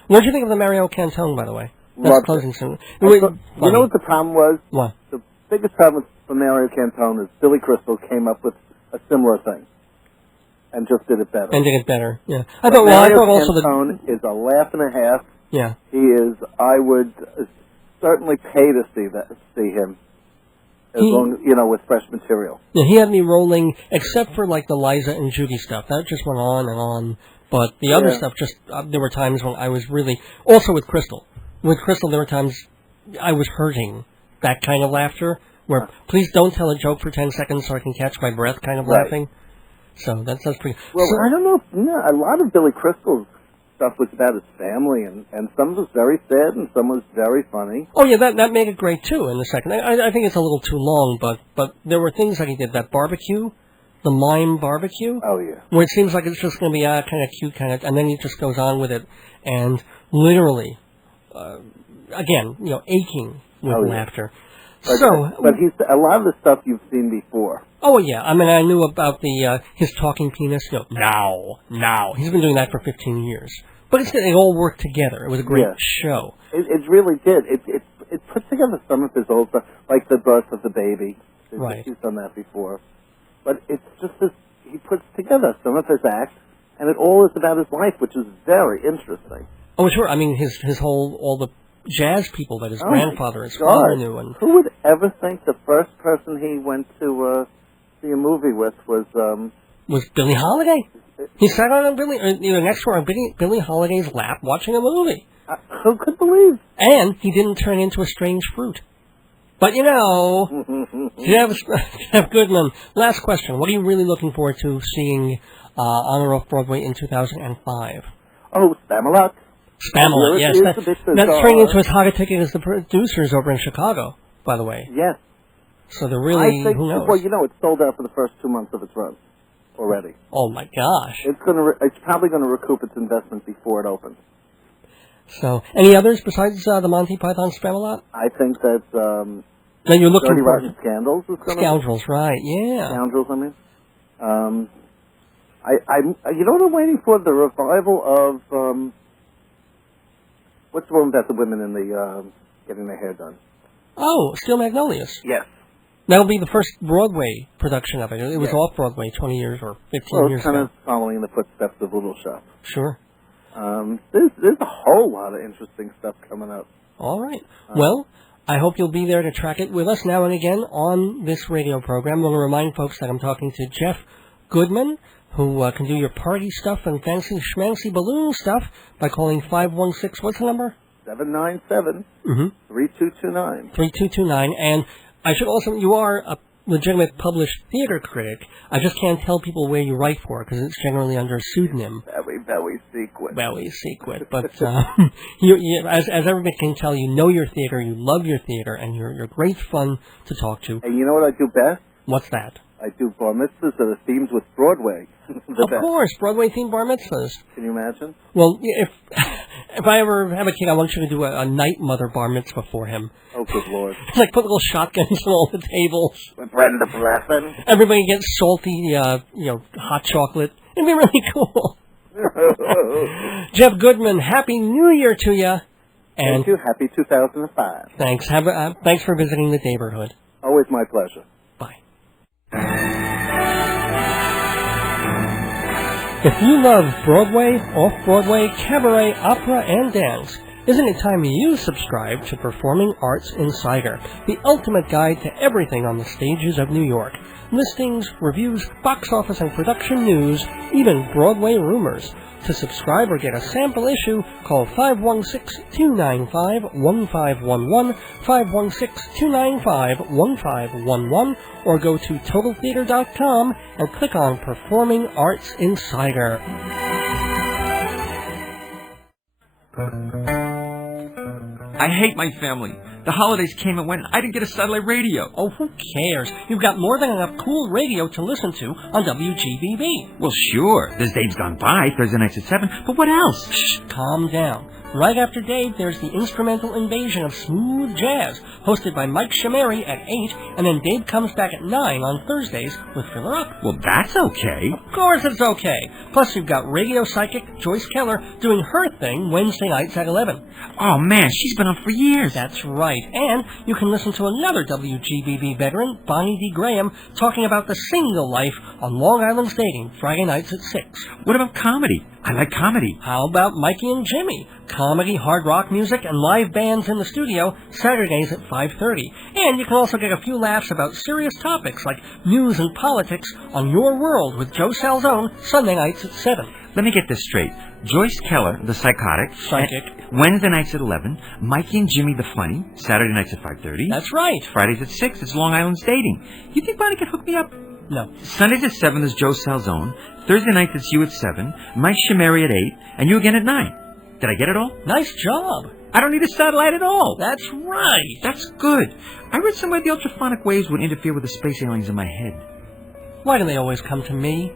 What did you think of the Mario Cantone, by the way? That's closing soon. You know what the problem was? What? The biggest problem for Mario Cantone is Billy Crystal came up with a similar thing and just did it better. Yeah. I thought also Cantone is a laugh and a half. Yeah. He is. I would certainly pay to see him. As long as, with fresh material. Yeah, he had me rolling, except for, like, the Liza and Judy stuff. That just went on and on. But the other stuff there were times when I was really... Also with Crystal. With Crystal, there were times I was hurting that kind of laughter, where, please don't tell a joke for 10 seconds so I can catch my breath kind of laughing. So that's pretty... Well, I don't know. A lot of Billy Crystal's stuff was about his family, and some was very sad, and some was very funny. Oh, yeah, that made it great, too, in the second. I think it's a little too long, but there were things like he did, that barbecue, the mime barbecue. Oh, yeah. Where it seems like it's just going to be kind of cute, and then he just goes on with it, and literally, again, aching with laughter. But he's a lot of the stuff you've seen before. Oh, yeah. I mean, I knew about his talking penis. Now. He's been doing that for 15 years. But it all worked together. It was a great show. It really did. It put together some of his old stuff, like the birth of the baby. Right. He's done that before. But it's just this, he puts together some of his acts, and it all is about his life, which is very interesting. Oh, sure. I mean, his all the jazz people that his grandfather, his father knew. And who would ever think the first person he went to see a movie with was Billie Holiday? He sat on next to her on Billie Holiday's lap watching a movie. Who could believe? And he didn't turn into a strange fruit. But, Jeff Goodman, last question. What are you really looking forward to seeing on or off Broadway in 2005? Oh, Spamalot. Spamalot, yes. That's turning into as hot a ticket as the producers over in Chicago, by the way. Yes. So they're really, who knows? Well, it's sold out for the first 2 months of its run already. Oh, my gosh. It's probably going to recoup its investment before it opens. So, any others besides the Monty Python Spamalot? I think that that you're looking Dirty for Rotten Scandals is going to... Scoundrels, right, yeah. Scoundrels, I mean. You know what I'm waiting for? The revival of... what's the one about the women in the getting their hair done? Oh, Steel Magnolias. Yes. That'll be the first Broadway production of it. It was off Broadway 20 years or 15 years ago. Well, it's kind of following the footsteps of Little Shop. Sure. There's a whole lot of interesting stuff coming up. All right. Well, I hope you'll be there to track it with us now and again on this radio program. I want to remind folks that I'm talking to Jeff Goodman, who can do your party stuff and fancy schmancy balloon stuff by calling 516, what's the number? 797-3229. 3229. And I should also, you are a legitimate published theater critic. I just can't tell people where you write for because it's generally under a pseudonym. Very secret. Very secret. But you, as everybody can tell, you know your theater, you love your theater, and you're great fun to talk to. And you know what I do best? What's that? I do bar mitzvahs that are themed with Broadway. Of course, Broadway-themed bar mitzvahs. Can you imagine? Well, if I ever have a kid, I want you to do a night mother bar mitzvah for him. Oh, good Lord. Like put little shotguns on all the tables. With Brenda Blessing. Everybody gets salty, hot chocolate. It'd be really cool. Jeff Goodman, Happy New Year to you. Thank you. Happy 2005. Thanks. Thanks for visiting the neighborhood. Always my pleasure. Bye. If you love Broadway, off-Broadway, cabaret, opera, and dance, isn't it time you subscribe to Performing Arts Insider, the ultimate guide to everything on the stages of New York? Listings, reviews, box office and production news, even Broadway rumors. To subscribe or get a sample issue, call 516-295-1511, 516-295-1511, or go to TotalTheater.com and click on Performing Arts Insider. I hate my family. The holidays came and went. I didn't get a satellite radio. Oh, who cares? You've got more than enough cool radio to listen to on WGBB. Well, sure. There's Dave's Gone By, Thursday nights at 7, but what else? Shh, calm down. Right after Dave, there's the instrumental invasion of smooth jazz, hosted by Mike Shameri at 8, and then Dave comes back at 9 on Thursdays with Fill Her Up. Well, that's okay. Of course it's okay. Plus, you've got radio psychic Joyce Keller doing her thing Wednesday nights at 11. Oh, man, she's been on for years. That's right. And you can listen to another WGBB veteran, Bonnie D. Graham, talking about the single life on Long Island Stadium, Friday nights at 6. What about comedy? I like comedy. How about Mikey and Jimmy? Comedy, hard rock music, and live bands in the studio, Saturdays at 5:30. And you can also get a few laughs about serious topics like news and politics on Your World with Joe Salzone, Sunday nights at 7. Let me get this straight. Joyce Keller, the psychic. Wednesday nights at 11. Mikey and Jimmy, the funny. Saturday nights at 5:30. That's right. Fridays at 6. It's Long Island Dating. You think Bonnie could hook me up? No. Sundays at 7 is Joe Salzone. Thursday nights it's you at 7, Mike Shamari at 8, and you again at 9. Did I get it all? Nice job. I don't need a satellite at all. That's right. That's good. I read somewhere the ultraphonic waves would interfere with the space aliens in my head. Why do they always come to me?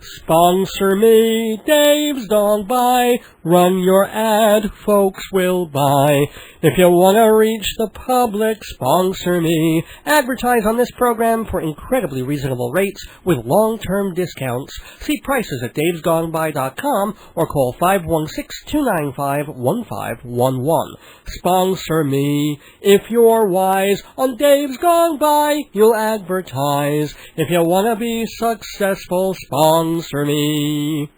Sponsor me, Dave's Gone By. Run your ad, folks will buy. If you want to reach the public, sponsor me. Advertise on this program for incredibly reasonable rates with long-term discounts. See prices at davesgoneby.com or call 516-295-1511. Sponsor me. If you're wise, on Dave's Gone By, you'll advertise. If you want to be successful, sponsor me.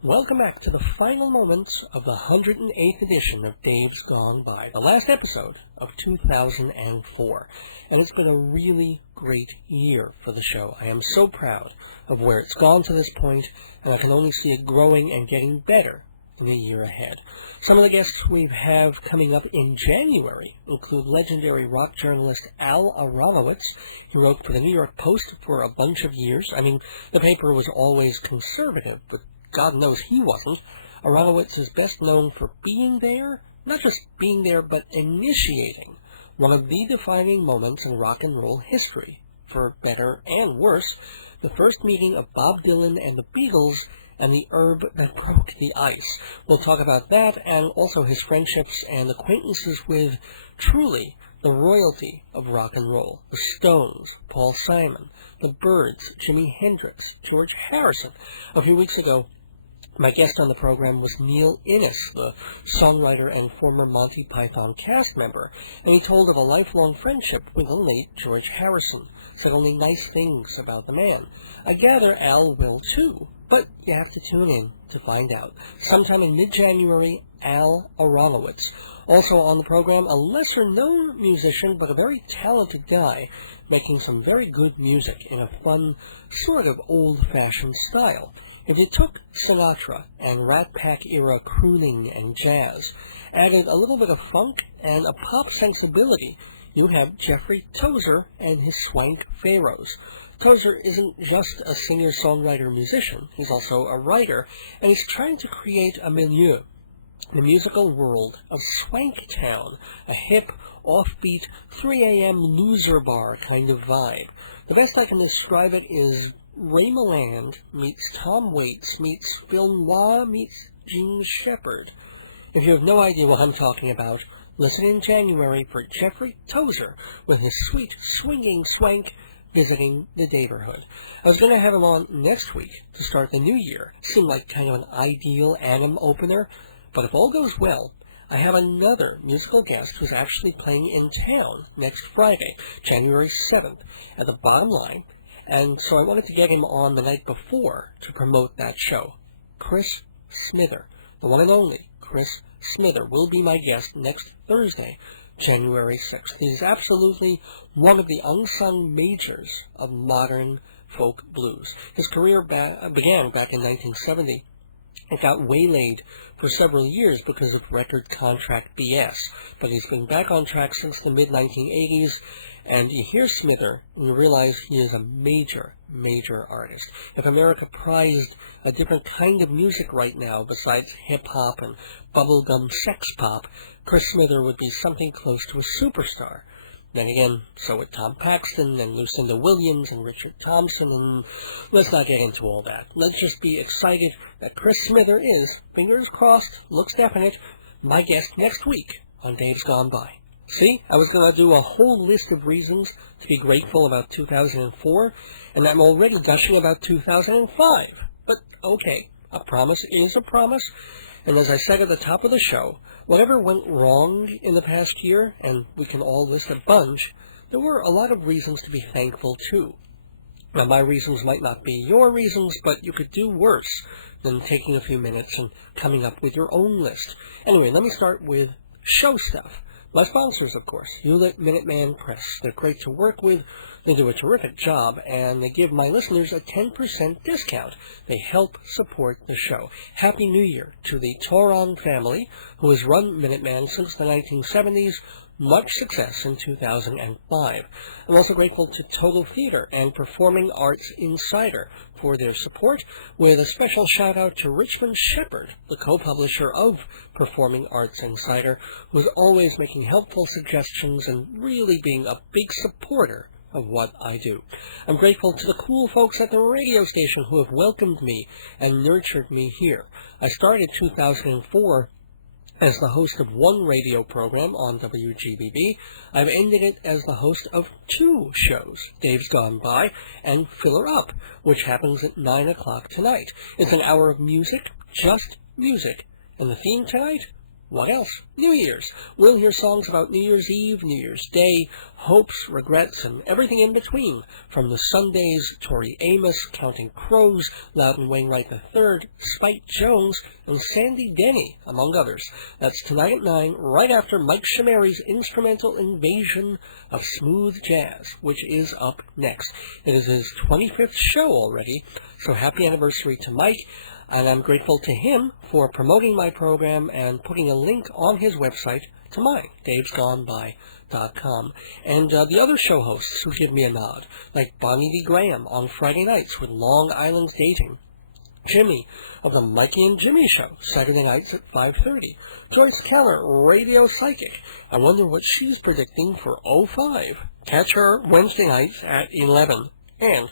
Welcome back to the final moments of the 108th edition of Dave's Gone By, the last episode of 2004. And it's been a really great year for the show. I am so proud of where it's gone to this point, and I can only see it growing and getting better in the year ahead. Some of the guests we have coming up in January include legendary rock journalist Al Aronowitz. He wrote for the New York Post for a bunch of years. I mean, the paper was always conservative, but God knows he wasn't. Aronowitz is best known for being there, not just being there, but initiating one of the defining moments in rock and roll history. For better and worse, the first meeting of Bob Dylan and the Beatles and the herb that broke the ice. We'll talk about that and also his friendships and acquaintances with, truly, the royalty of rock and roll. The Stones, Paul Simon, the Byrds, Jimi Hendrix, George Harrison. A few weeks ago, my guest on the program was Neil Innes, the songwriter and former Monty Python cast member, and he told of a lifelong friendship with the late George Harrison. Said only nice things about the man. I gather Al will too, but you have to tune in to find out. Sometime in mid-January, Al Aronowitz. Also on the program, a lesser-known musician, but a very talented guy, making some very good music in a fun, sort of old-fashioned style. If you took Sinatra and Rat Pack-era crooning and jazz, added a little bit of funk and a pop sensibility, you have Jeffrey Tozer and his Swank Pharaohs. Tozer isn't just a singer-songwriter-musician, he's also a writer, and he's trying to create a milieu, the musical world of Swanktown, a hip, offbeat, 3 a.m. loser bar kind of vibe. The best I can describe it is Ray Milland meets Tom Waits meets Phil Noir meets Gene Shepard. If you have no idea what I'm talking about, listen in January for Jeffrey Tozer with his sweet, swinging swank visiting the neighborhood. I was going to have him on next week to start the new year. Seemed like kind of an ideal Annam opener, but if all goes well, I have another musical guest who's actually playing in town next Friday, January 7th, at the Bottom Line, and so I wanted to get him on the night before to promote that show. Chris Smither, the one and only Chris Smither, will be my guest next Thursday, January 6th. He's absolutely one of the unsung majors of modern folk blues. His career began back in 1970. It got waylaid for several years because of record contract BS, but he's been back on track since the mid-1980s, and you hear Smither and you realize he is a major, major artist. If America prized a different kind of music right now besides hip-hop and bubblegum sex pop, Chris Smither would be something close to a superstar. Then again, so would Tom Paxton and Lucinda Williams and Richard Thompson, and let's not get into all that. Let's just be excited that Chris Smither is, fingers crossed, looks definite, my guest next week on Dave's Gone By. See, I was going to do a whole list of reasons to be grateful about 2004, and I'm already gushing about 2005. But okay, a promise is a promise, and as I said at the top of the show, whatever went wrong in the past year, and we can all list a bunch, there were a lot of reasons to be thankful too. Now, my reasons might not be your reasons, but you could do worse than taking a few minutes and coming up with your own list. Anyway, let me start with show stuff. My sponsors, of course, Hewlett Minuteman Press. They're great to work with, they do a terrific job, and they give my listeners a 10% discount. They help support the show. Happy New Year to the Toron family, who has run Minuteman since the 1970s. much success in 2005. I'm also grateful to Total Theater and Performing Arts Insider for their support, with a special shout-out to Richmond Shepard, the co-publisher of Performing Arts Insider, who's always making helpful suggestions and really being a big supporter of what I do. I'm grateful to the cool folks at the radio station who have welcomed me and nurtured me here. I started 2004 as the host of one radio program on WGBB. I've ended it as the host of two shows, Dave's Gone By and Fill Her Up, which happens at 9 o'clock tonight. It's an hour of music, just music. And the theme tonight? What else? New Year's. We'll hear songs about New Year's Eve, New Year's Day, hopes, regrets, and everything in between, from the Sundays, Tori Amos, Counting Crows, Loudon Wainwright III, Spike Jones, and Sandy Denny, among others. That's tonight at 9, right after Mike Shameri's instrumental invasion of smooth jazz, which is up next. It is his 25th show already, so happy anniversary to Mike. And I'm grateful to him for promoting my program and putting a link on his website to mine, davesgoneby.com. And the other show hosts who give me a nod, like Bonnie D. Graham on Friday nights with Long Island Dating, Jimmy of the Mikey and Jimmy Show, Saturday nights at 5:30, Joyce Keller, Radio Psychic. I wonder what she's predicting for 05. Catch her Wednesday nights at 11. And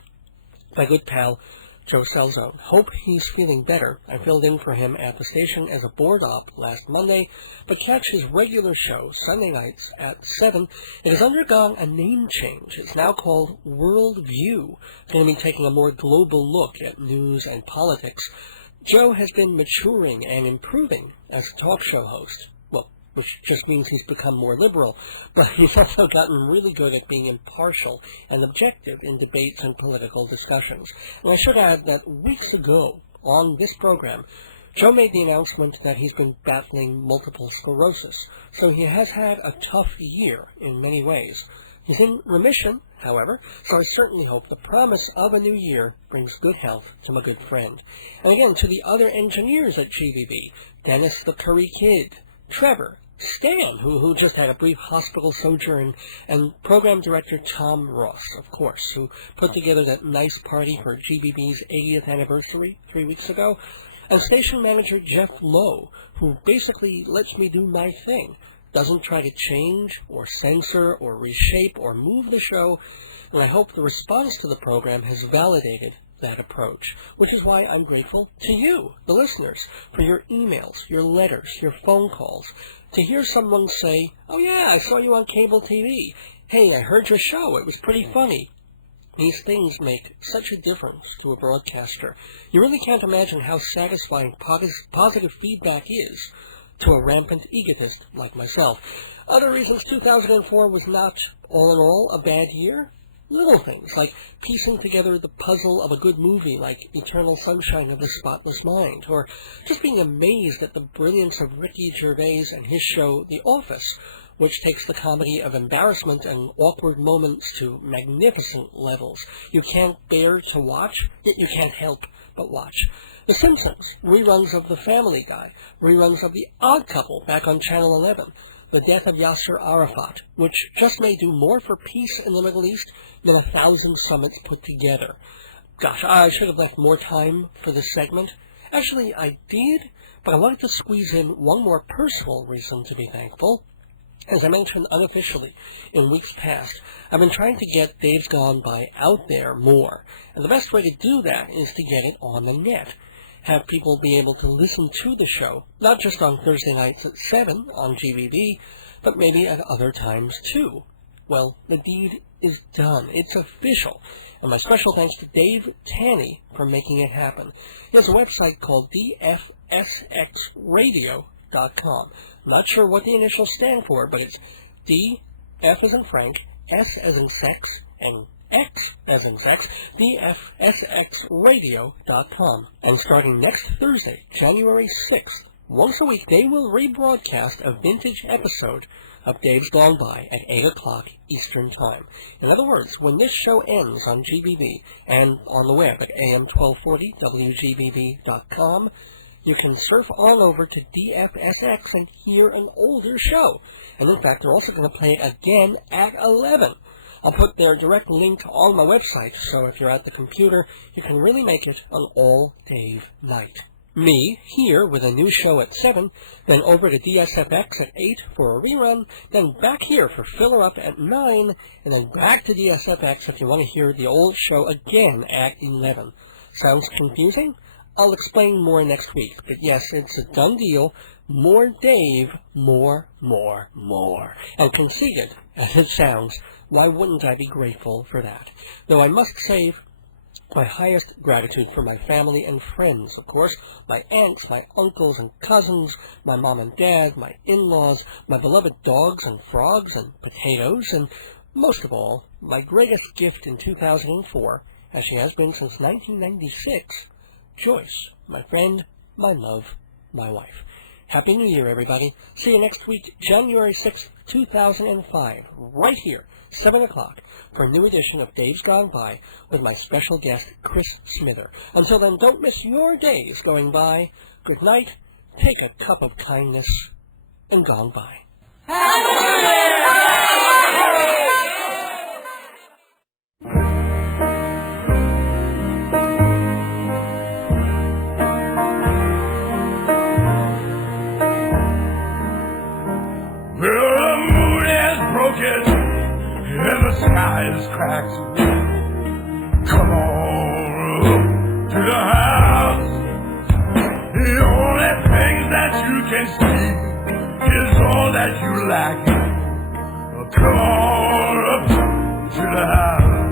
my good pal, Joe Selzone. Hope he's feeling better. I filled in for him at the station as a board op last Monday, but catch his regular show Sunday nights at 7. It has undergone a name change. It's now called World View. It's going to be taking a more global look at news and politics. Joe has been maturing and improving as a talk show host. Which just means he's become more liberal, but he's also gotten really good at being impartial and objective in debates and political discussions. And I should add that weeks ago on this program, Joe made the announcement that he's been battling multiple sclerosis, so he has had a tough year in many ways. He's in remission, however, so I certainly hope the promise of a new year brings good health to my good friend. And again, to the other engineers at GBB, Dennis the Curry Kid, Trevor, Stan, who just had a brief hospital sojourn, and program director Tom Ross, of course, who put together that nice party for GBB's 80th anniversary 3 weeks ago, and station manager Jeff Lowe, who basically lets me do my thing, doesn't try to change or censor or reshape or move the show, and I hope the response to the program has validated that approach, which is why I'm grateful to you, the listeners, for your emails, your letters, your phone calls. To hear someone say, "Oh yeah, I saw you on cable TV. Hey, I heard your show. It was pretty funny." These things make such a difference to a broadcaster. You really can't imagine how satisfying positive feedback is to a rampant egotist like myself. Other reasons 2004 was not, all in all, a bad year. Little things, like piecing together the puzzle of a good movie like Eternal Sunshine of the Spotless Mind, or just being amazed at the brilliance of Ricky Gervais and his show The Office, which takes the comedy of embarrassment and awkward moments to magnificent levels. You can't bear to watch, yet you can't help but watch. The Simpsons, reruns of The Family Guy, reruns of The Odd Couple back on Channel 11, the death of Yasser Arafat, which just may do more for peace in the Middle East than 1,000 summits put together. Gosh, I should have left more time for this segment. Actually, I did, but I wanted to squeeze in one more personal reason to be thankful. As I mentioned unofficially in weeks past, I've been trying to get Dave's Gone By out there more, and the best way to do that is to get it on the net. Have people be able to listen to the show, not just on Thursday nights at 7 on GBB, but maybe at other times too. Well, the deed is done. It's official. And my special thanks to Dave Tanney for making it happen. He has a website called dfsxradio.com. I'm not sure what the initials stand for, but it's D, F as in Frank, S as in sex, and X as in sex, dfsxradio.com. And starting next Thursday, January 6th, once a week they will rebroadcast a vintage episode of Dave's Gone By at 8 o'clock Eastern Time. In other words, when this show ends on GBB and on the web at AM1240, WGBB.com, you can surf on over to DFSX and hear an older show. And in fact, they're also going to play it again at 11. I'll put their direct link on my website, so if you're at the computer, you can really make it an all-Dave night. Me, here with a new show at 7, then over to DSFX at 8 for a rerun, then back here for Filler Up at 9, and then back to DSFX if you want to hear the old show again at 11. Sounds confusing? I'll explain more next week, but yes, it's a done deal. More Dave, more. And conceited as it sounds, why wouldn't I be grateful for that? Though I must save my highest gratitude for my family and friends, of course, my aunts, my uncles and cousins, my mom and dad, my in-laws, my beloved dogs and frogs and potatoes, and most of all, my greatest gift in 2004, as she has been since 1996, Joyce, my friend, my love, my wife. Happy New Year, everybody. See you next week, January 6th, 2005, right here, 7 o'clock, for a new edition of Days Gone By with my special guest, Chris Smither. Until then, don't miss your days going by. Good night, take a cup of kindness, and gone by. And the sky is cracked. Come on up to the house. The only thing that you can see is all that you lack. Come on up to the house.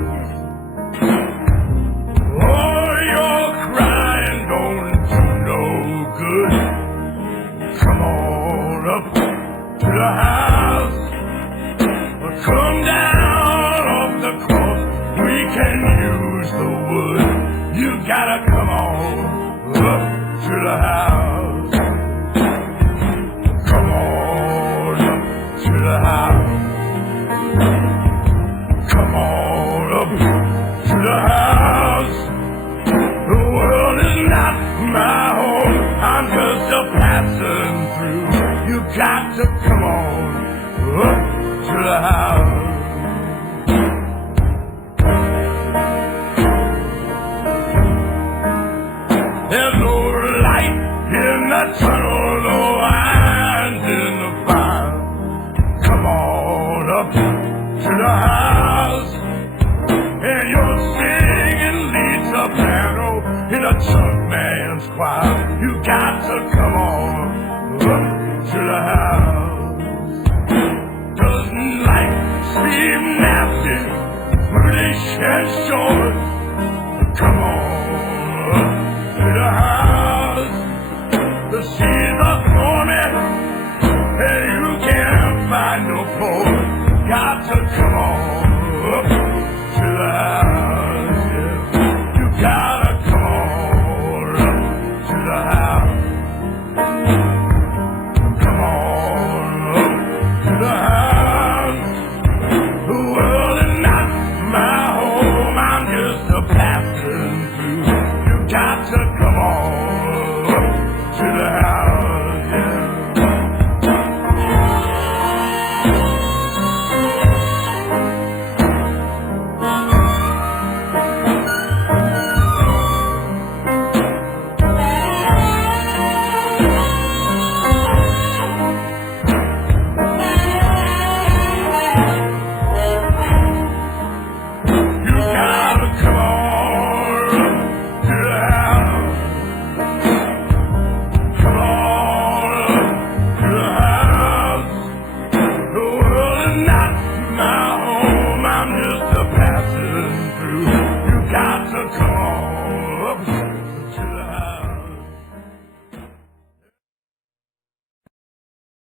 Oh, your crying don't do no good. Come on up to the house. Come down off the cross, we can use the wood. You gotta come on up to the house. Come on up to the house. Come on up to the house. The world is not my home, I'm just a passing through. You got to come on up to the house. There's no light in the tunnel, no irons in the fire. Come on up to the house. And you're singing lead soprano in a chunk man's choir. You got to come on up to the house. Doesn't life seem nasty, foolish and short? Come on up to the house. The sea